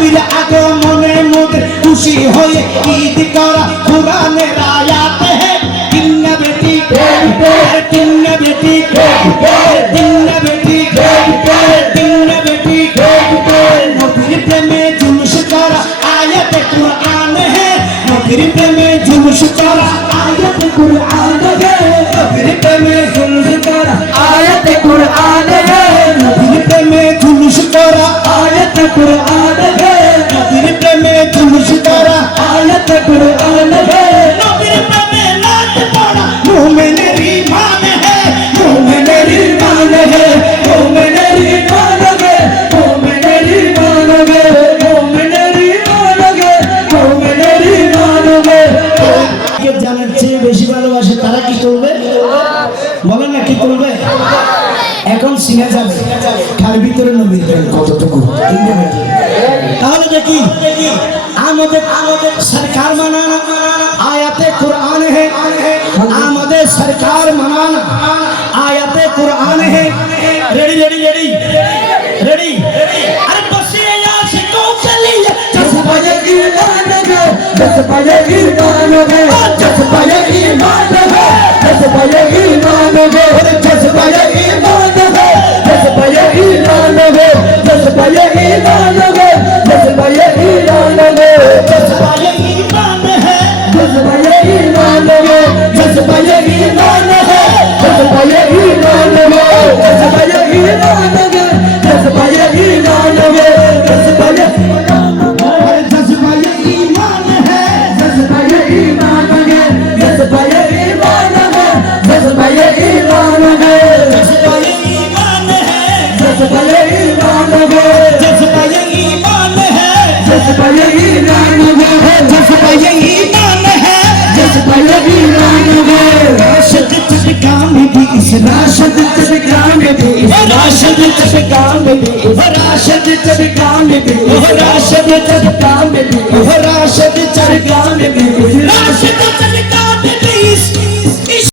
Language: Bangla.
নবীর আগমনে মোদের খুশি হয়ে ঈদ করা কোরআনের আয়াতে কিন্না বেটি কিন্না বেটি কিন্না বেটি কিন্না বেটি নবীর প্রেমে জুলুস করা আয়াতে কোরআন হে নবীর প্রেমে জুলুস করা আয়াতে কোরআন হে নবীর প্রেমে জুলুস করা আয়াতে কোরআন হে নবীর প্রেমে জুলুস করা আয়াতে কোরআন হে বেশি ভালোবাসে, তারা কি করবে বলেন না, কি করবে এখন চিনে যাবে। তার ভিতরে নবীন কতটুকু? তাহলে দেখি, আমাদের আমাদের সরকার মানান আয়াতে কোরআন হে, আমাদের সরকার মানান আয়াতে কোরআন হে। রেডি রেডি রেডি রেডি আরে বসে আসে কৌশলী। জস পায়ে কি জস পায়ে কি Bahia, राशन चमकाम दे राशन चमकाम दे राशन चमकाम दे राशन चमकाम दे राशन चमकाम दे राशन चमकाम